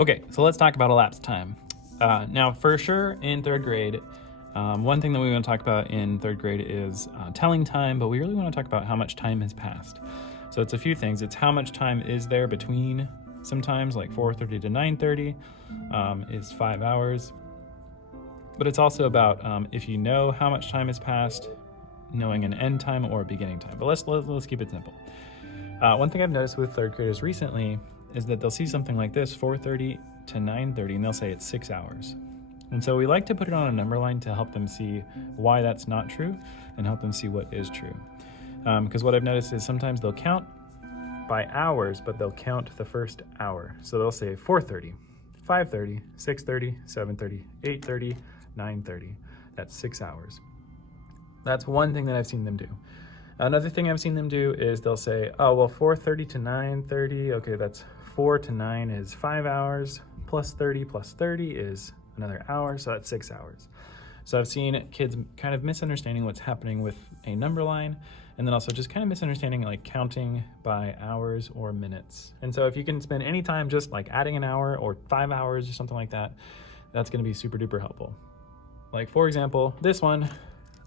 Okay, so let's talk about elapsed time. Now, for sure, in third grade, one thing that we want to talk about in third grade is telling time, but we really want to talk about how much time has passed. So it's a few things. It's how much time is there between sometimes, like 4:30 to 9:30 is 5 hours. But it's also about if you know how much time has passed, knowing an end time or a beginning time. But let's keep it simple. One thing I've noticed with third graders recently is that they'll see something like this, 4:30 to 9:30, and they'll say it's 6 hours. And so we like to put it on a number line to help them see why that's not true and help them see what is true. Because what I've noticed is sometimes they'll count by hours, but they'll count the first hour. So they'll say 4:30, 5:30, 6:30, 7:30, 8:30, 9:30. That's 6 hours. That's one thing that I've seen them do. Another thing I've seen them do is they'll say, oh, well, 4:30 to 9:30, okay, that's 4 to 9 is 5 hours, plus 30 is another hour, so that's 6 hours. So I've seen kids kind of misunderstanding what's happening with a number line, and then also just kind of misunderstanding like counting by hours or minutes. And so if you can spend any time just like adding an hour or 5 hours or something like that, that's gonna be super duper helpful. Like for example, this one,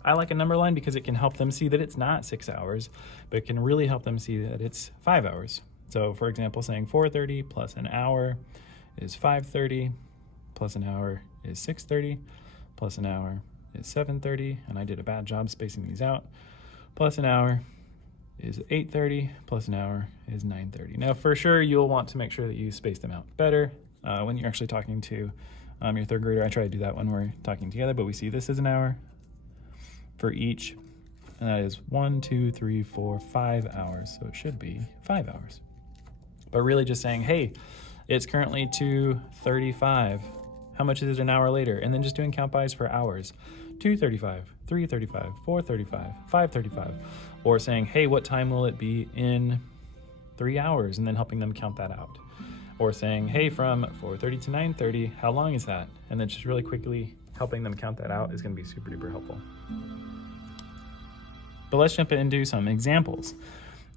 I like a number line because it can help them see that it's not 6 hours, but it can really help them see that it's 5 hours. So for example, saying 4:30 plus an hour is 5:30, plus an hour is 6:30, plus an hour is 7:30, and I did a bad job spacing these out, plus an hour is 8:30, plus an hour is 9:30. Now for sure, you'll want to make sure that you space them out better when you're actually talking to your third grader. I try to do that when we're talking together, but we see this as an hour for each, and that is 1, 2, 3, 4, 5 hours. So it should be 5 hours. But really just saying, hey, it's currently 2:35. How much is it an hour later? And then just doing count bys for hours. 2:35, 3:35, 4:35, 5:35. Or saying, hey, what time will it be in 3 hours? And then helping them count that out. Or saying, hey, from 4:30 to 9:30, how long is that? And then just really quickly helping them count that out is going to be super duper helpful. But let's jump into some examples.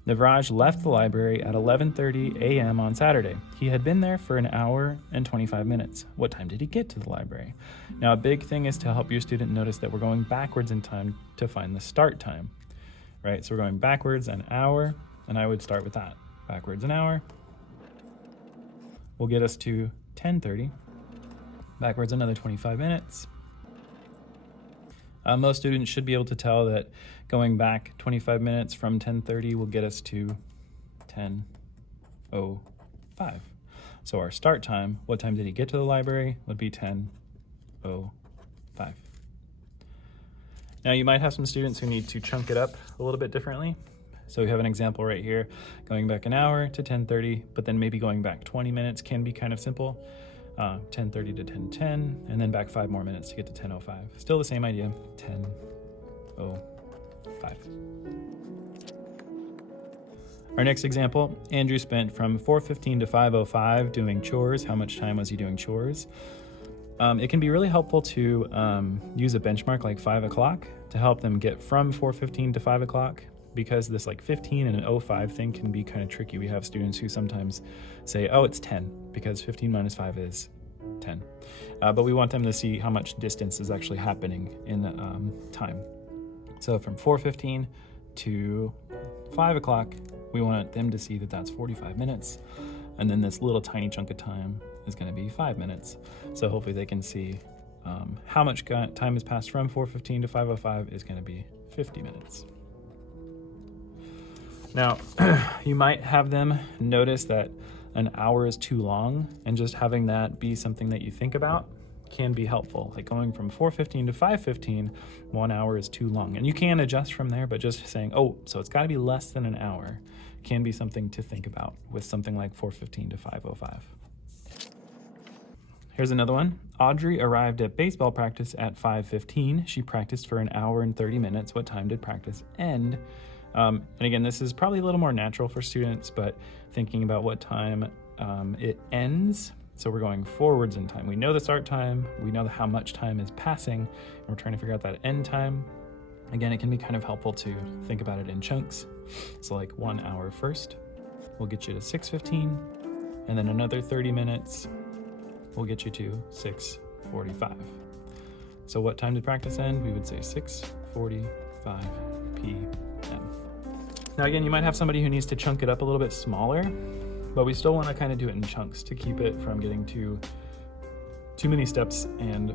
Navraj left the library at 11:30 a.m. on Saturday. He had been there for an hour and 25 minutes. What time did he get to the library? Now, a big thing is to help your student notice that we're going backwards in time to find the start time, right? So we're going backwards an hour, and I would start with that. Backwards an hour will get us to 10:30. Backwards another 25 minutes. Most students should be able to tell that going back 25 minutes from 10:30 will get us to 10:05. So our start time, what time did he get to the library, would be 10:05. Now you might have some students who need to chunk it up a little bit differently. So we have an example right here, going back an hour to 10:30, but then maybe going back 20 minutes can be kind of simple. 10:30 to 10:10, and then back 5 more minutes to get to 10:05. Still the same idea, 10:05. Our next example, Andrew spent from 4:15 to 5:05 doing chores. How much time was he doing chores? It can be really helpful to use a benchmark like 5 o'clock to help them get from 4:15 to 5 o'clock. Because this like 15 and an 05 thing can be kind of tricky. We have students who sometimes say, oh, it's 10, because 15 minus 5 is 10. But we want them to see how much distance is actually happening in the time. So from 4:15 to 5 o'clock, we want them to see that that's 45 minutes. And then this little tiny chunk of time is going to be 5 minutes. So hopefully they can see how much time has passed from 4:15 to 5:05 is going to be 50 minutes. Now, you might have them notice that an hour is too long, and just having that be something that you think about can be helpful. Like going from 4:15 to 5:15, 1 hour is too long. And you can adjust from there, but just saying, oh, so it's got to be less than an hour can be something to think about with something like 4:15 to 5:05. Here's another one. Audrey arrived at baseball practice at 5:15. She practiced for an hour and 30 minutes. What time did practice end? And again, this is probably a little more natural for students, but thinking about what time it ends. So we're going forwards in time. We know the start time, we know how much time is passing, and we're trying to figure out that end time. Again, it can be kind of helpful to think about it in chunks. So like 1 hour first will get you to 6:15, and then another 30 minutes will get you to 6:45. So what time did practice end? We would say 6:45 p.m. Now again, you might have somebody who needs to chunk it up a little bit smaller, but we still want to kind of do it in chunks to keep it from getting too many steps and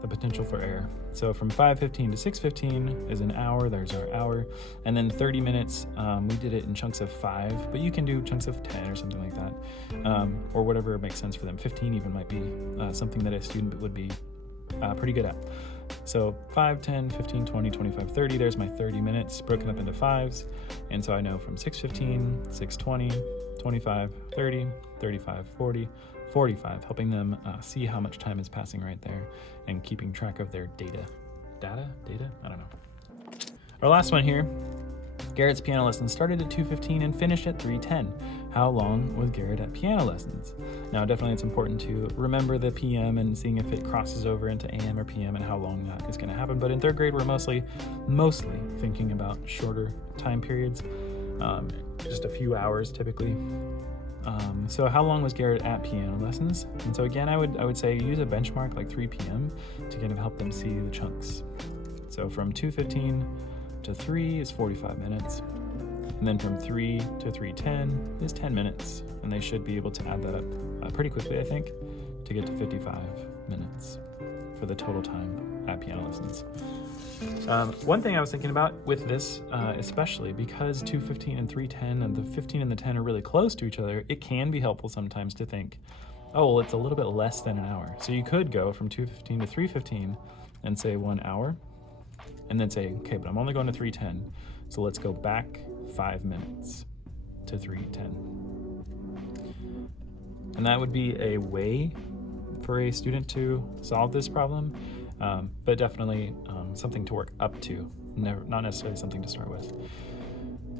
the potential for error. So from 5:15 to 6:15 is an hour, there's our hour. And then 30 minutes, we did it in chunks of 5, but you can do chunks of 10 or something like that, or whatever makes sense for them. 15 even might be something that a student would be pretty good at. So 5, 10, 15, 20, 25, 30, there's my 30 minutes broken up into 5s. And so I know from 6:15, 6:20, 25, 30, 35, 40, 45, helping them see how much time is passing right there and keeping track of their data? I don't know. Our last one here, Garrett's piano lessons started at 2:15 and finished at 3:10. How long was Garrett at piano lessons? Now, definitely it's important to remember the PM and seeing if it crosses over into AM or PM and how long that is going to happen. But in 3rd grade, we're mostly thinking about shorter time periods, just a few hours typically. So how long was Garrett at piano lessons? And so again, I would say use a benchmark like 3 p.m. to kind of help them see the chunks. So from 2:15 to 3 is 45 minutes. And then from 3 to 3:10 is 10 minutes. And they should be able to add that up pretty quickly, I think, to get to 55 minutes for the total time at piano lessons. One thing I was thinking about with this, especially because 2:15 and 3:10 and the 15 and the 10 are really close to each other, it can be helpful sometimes to think, oh, well, it's a little bit less than an hour. So you could go from 2:15 to 3:15 and say 1 hour, and then say, okay, but I'm only going to 3:10. So let's go back 5 minutes to 3:10. And that would be a way for a student to solve this problem, but definitely something to work up to, not necessarily something to start with.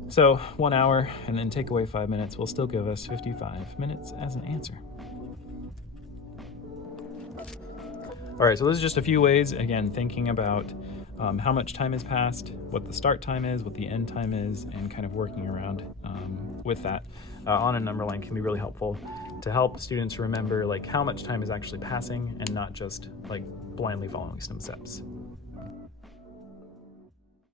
So 1 hour and then take away 5 minutes will still give us 55 minutes as an answer. All right, so this is just a few ways, again, thinking about how much time has passed, what the start time is, what the end time is, and kind of working around with that on a number line can be really helpful to help students remember like how much time is actually passing and not just like blindly following some steps.